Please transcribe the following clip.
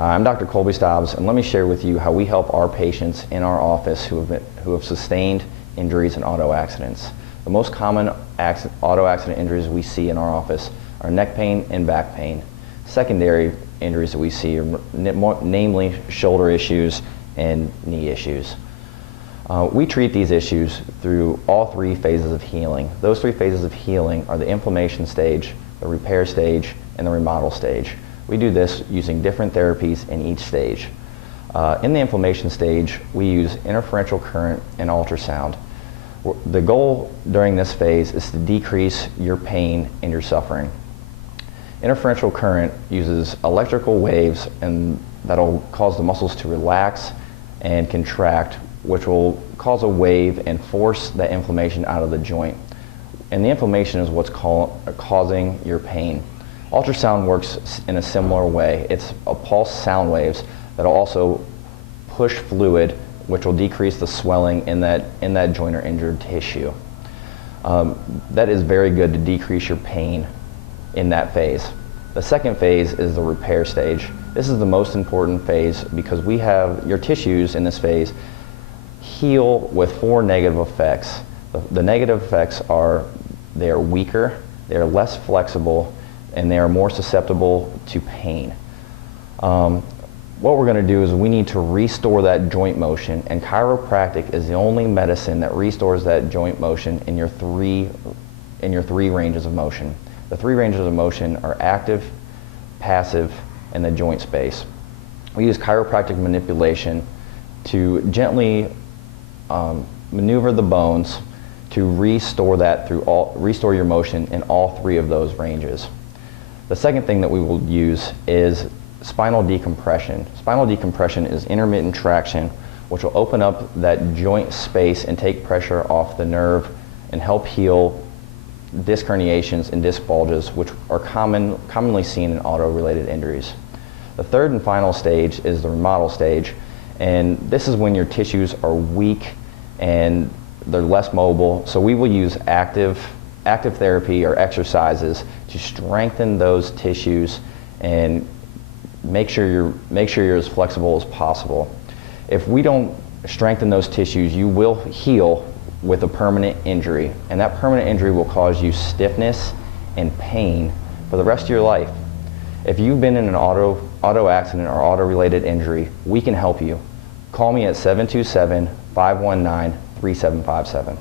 I'm Dr. Colby Stobbs, and let me share with you how we help our patients in our office who have sustained injuries in auto accidents. The most common auto accident injuries we see in our office are neck pain and back pain. Secondary injuries that we see are namely shoulder issues and knee issues. We treat these issues through all three phases of healing. Those three phases of healing are the inflammation stage, the repair stage, and the remodel stage. We do this using different therapies in each stage. In the inflammation stage, we use interferential current and ultrasound. The goal during this phase is to decrease your pain and your suffering. Interferential current uses electrical waves and that'll cause the muscles to relax and contract, which will cause a wave and force that inflammation out of the joint. And the inflammation is what's causing your pain. Ultrasound works in a similar way. It's a pulse sound waves that'll also push fluid, which will decrease the swelling in that joint or injured tissue. That is very good to decrease your pain in that phase. The second phase is the repair stage. This is the most important phase because we have your tissues in this phase heal with four negative effects. The negative effects are they are weaker, they are less flexible, and they are more susceptible to pain. What we're going to do is we need to restore that joint motion, and chiropractic is the only medicine that restores that joint motion in your three ranges of motion. The three ranges of motion are active, passive, and the joint space. We use chiropractic manipulation to gently maneuver the bones to restore your motion in all three of those ranges. The second thing that we will use is spinal decompression. Spinal decompression is intermittent traction, which will open up that joint space and take pressure off the nerve and help heal disc herniations and disc bulges, which are commonly seen in auto-related injuries. The third and final stage is the remodel stage, and this is when your tissues are weak and they're less mobile, so we will use active therapy or exercises to strengthen those tissues and make sure you're as flexible as possible. If we don't strengthen those tissues, you will heal with a permanent injury, and that permanent injury will cause you stiffness and pain for the rest of your life. If you've been in an auto accident or auto-related injury, we can help you. Call me at 727-519-3757.